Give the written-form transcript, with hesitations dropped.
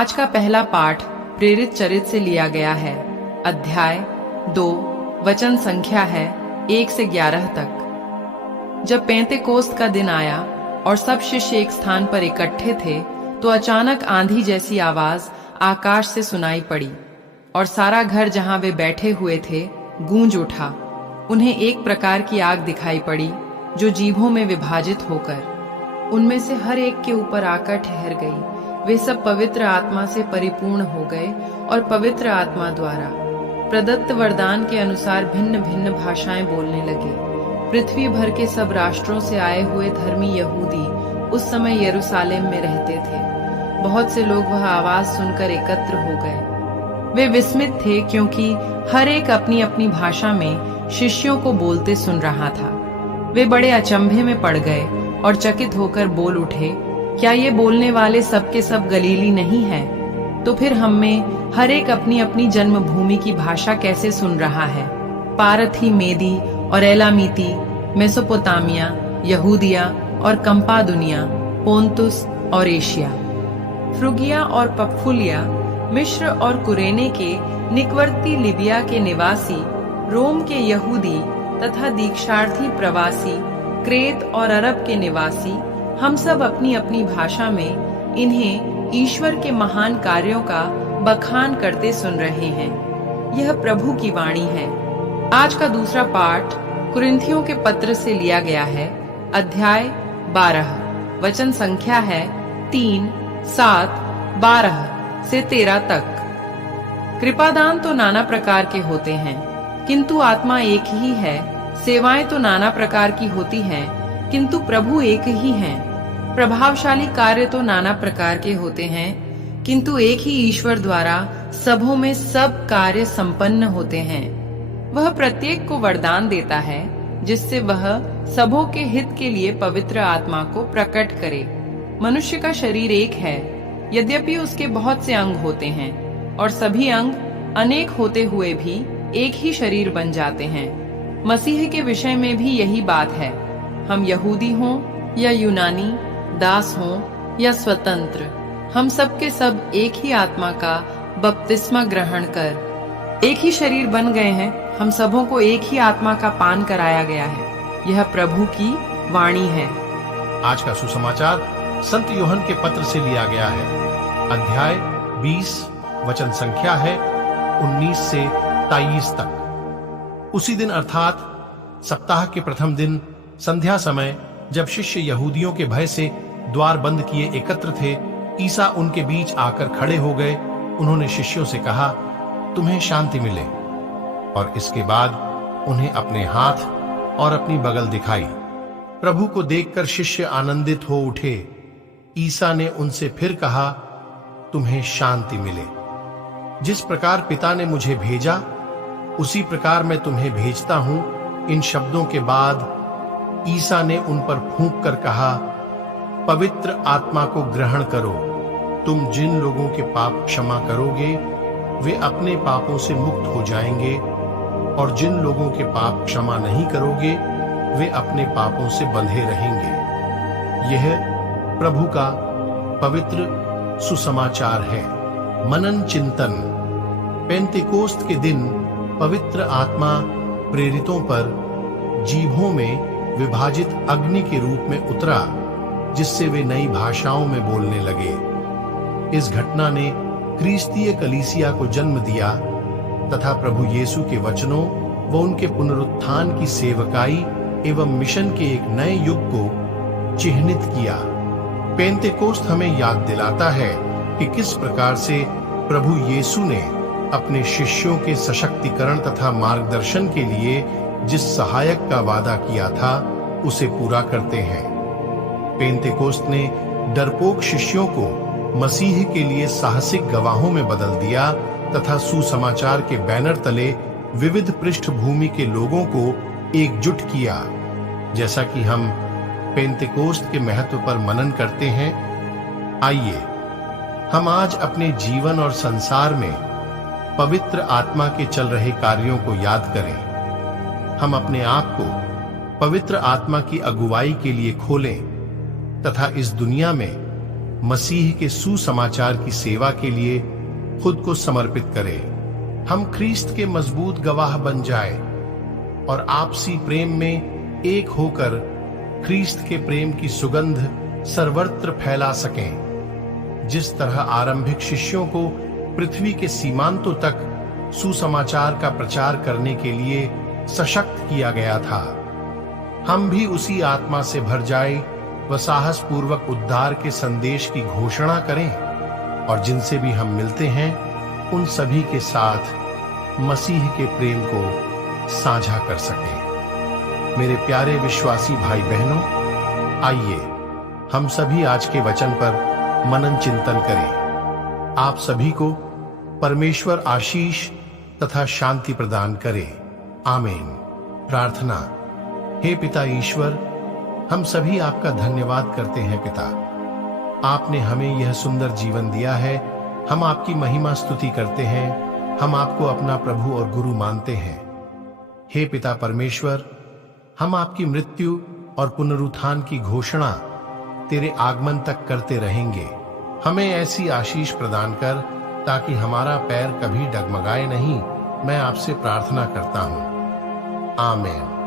आज का पहला पाठ प्रेरित चरित से लिया गया है। अध्याय 2, वचन संख्या है 1 से 11 तक। जब पेंतेकोस्त का दिन आया और सब शिष्य एक स्थान पर इकट्ठे थे, तो अचानक आंधी जैसी आवाज आकाश से सुनाई पड़ी और सारा घर जहां वे बैठे हुए थे गूंज उठा। उन्हें एक प्रकार की आग दिखाई पड़ी जो जीभों में विभाजित होकर उनमें से हर एक के ऊपर आकर ठहर गई। वे सब पवित्र आत्मा से परिपूर्ण हो गए और पवित्र आत्मा द्वारा प्रदत्त वरदान के अनुसार भिन्न भिन्न भाषाएं बोलने लगे। पृथ्वी भर के सब राष्ट्रों से आए हुए धर्मी यहूदी उस समय यरूशलेम में रहते थे। बहुत से लोग वह आवाज सुनकर एकत्र हो गए। वे विस्मित थे क्योंकि हर एक अपनी अपनी भाषा में शिष्यों को बोलते सुन रहा था। वे बड़े अचंभे में पड़ गए और चकित होकर बोल उठे, क्या ये बोलने वाले सब के सब गलीली नहीं हैं? तो फिर हम में हर एक अपनी अपनी जन्मभूमि की भाषा कैसे सुन रहा है? पारथी, मेदी और एलामीती, मेसोपोटामिया, यहूदिया और कंपादुनिया, पोंतुस और एशिया, फ्रुगिया और पप्फुलिया, मिस्र और कुरेने के निकटवर्ती लिबिया के निवासी, रोम के यहूदी तथा दीक्षार्थी प्रवासी, क्रेत और अरब के निवासी, हम सब अपनी अपनी भाषा में इन्हें ईश्वर के महान कार्यों का बखान करते सुन रहे हैं। यह प्रभु की वाणी है। आज का दूसरा पाठ कुरिन्थियों के पत्र से लिया गया है। अध्याय 12, वचन संख्या है 3, 7, 12 से 13 तक। कृपादान तो नाना प्रकार के होते हैं, किंतु आत्मा एक ही है। सेवाएं तो नाना प्रकार की होती हैं, किंतु प्रभु एक ही हैं। प्रभावशाली कार्य तो नाना प्रकार के होते हैं, किंतु एक ही ईश्वर द्वारा सबों में सब कार्य संपन्न होते हैं। वह प्रत्येक को वरदान देता है जिससे वह सबों के हित के लिए पवित्र आत्मा को प्रकट करे। मनुष्य का शरीर एक है, यद्यपि उसके बहुत से अंग होते हैं और सभी अंग अनेक होते हुए भी एक ही शरीर बन जाते हैं। मसीह के विषय में भी यही बात है। हम यहूदी हों या यूनानी, दास हों या स्वतंत्र, हम सब के सब एक ही आत्मा का बपतिस्मा ग्रहण कर एक ही शरीर बन गए हैं। हम सबों को एक ही आत्मा का पान कराया गया है। यह प्रभु की वाणी है। आज का सुसमाचार संत यूहन्ना के पत्र से लिया गया है। अध्याय 20, वचन संख्या है 19 से 23 तक। उसी दिन अर्थात सप्ताह के प्रथम दिन संध्या समय, जब शिष्य यहूदियों के भय से द्वार बंद किए एकत्र थे, ईसा उनके बीच आकर खड़े हो गए। उन्होंने शिष्यों से कहा, तुम्हें शांति मिले। और इसके बाद उन्हें अपने हाथ और अपनी बगल दिखाई। प्रभु को देखकर शिष्य आनंदित हो उठे। ईसा ने उनसे फिर कहा, तुम्हें शांति मिले। जिस प्रकार पिता ने मुझे भेजा, उसी प्रकार मैं तुम्हें भेजता हूं। इन शब्दों के बाद ईसा ने उन पर फूंक कर कहा, पवित्र आत्मा को ग्रहण करो। तुम जिन लोगों के पाप क्षमा करोगे, वे अपने पापों से मुक्त हो जाएंगे, और जिन लोगों के पाप क्षमा नहीं करोगे, वे अपने पापों से बंधे रहेंगे। यह प्रभु का पवित्र सुसमाचार है। मनन चिंतन। पेंतेकोस्त के दिन पवित्र आत्मा प्रेरितों पर जीभों में विभाजित अग्नि के रूप में उतरा, जिससे वे नई भाषाओं में बोलने लगे। इस घटना ने क्रिस्तीय कलीसिया को जन्म दिया तथा प्रभु यीशु के वचनों व उनके पुनरुत्थान की सेवकाई एवं मिशन के एक नए युग को चिह्नित किया। पेंतेकोस्त हमें याद दिलाता है कि किस प्रकार से प्रभु यीशु ने अपने शिष्यों के सशक्तिकरण तथा मार्गदर्शन के लिए जिस सहायक का वादा किया था, उसे पूरा करते हैं। पेंतेकोस्त ने डरपोक शिष्यों को मसीह के लिए साहसिक गवाहों में बदल दिया तथा सुसमाचार के बैनर तले विविध पृष्ठभूमि के लोगों को एकजुट किया। जैसा कि हम पेंतेकोस्त के महत्व पर मनन करते हैं, आइए हम आज अपने जीवन और संसार में पवित्र आत्मा के चल रहे कार्यों को याद करें। हम अपने आप को पवित्र आत्मा की अगुवाई के लिए खोलें तथा इस दुनिया में मसीह के सुसमाचार की सेवा के लिए खुद को समर्पित करें। हम ख्रीस्त के मजबूत गवाह बन जाए और आपसी प्रेम में एक होकर ख्रीस्त के प्रेम की सुगंध सर्वत्र फैला सकें। जिस तरह आरंभिक शिष्यों को पृथ्वी के सीमांतों तक सुसमाचार का प्रचार करने के लिए सशक्त किया गया था, हम भी उसी आत्मा से भर जाए व साहस पूर्वक उद्धार के संदेश की घोषणा करें और जिनसे भी हम मिलते हैं उन सभी के साथ मसीह के प्रेम को साझा कर सकें। मेरे प्यारे विश्वासी भाई बहनों, आइए हम सभी आज के वचन पर मनन चिंतन करें। आप सभी को परमेश्वर आशीष तथा शांति प्रदान करे। आमीन। प्रार्थना। हे पिता ईश्वर, हम सभी आपका धन्यवाद करते हैं। पिता, आपने हमें यह सुंदर जीवन दिया है। हम आपकी महिमा स्तुति करते हैं। हम आपको अपना प्रभु और गुरु मानते हैं। हे पिता परमेश्वर, हम आपकी मृत्यु और पुनरुत्थान की घोषणा तेरे आगमन तक करते रहेंगे। हमें ऐसी आशीष प्रदान कर ताकि हमारा पैर कभी डगमगाए नहीं। मैं आपसे प्रार्थना करता हूं। आमीन।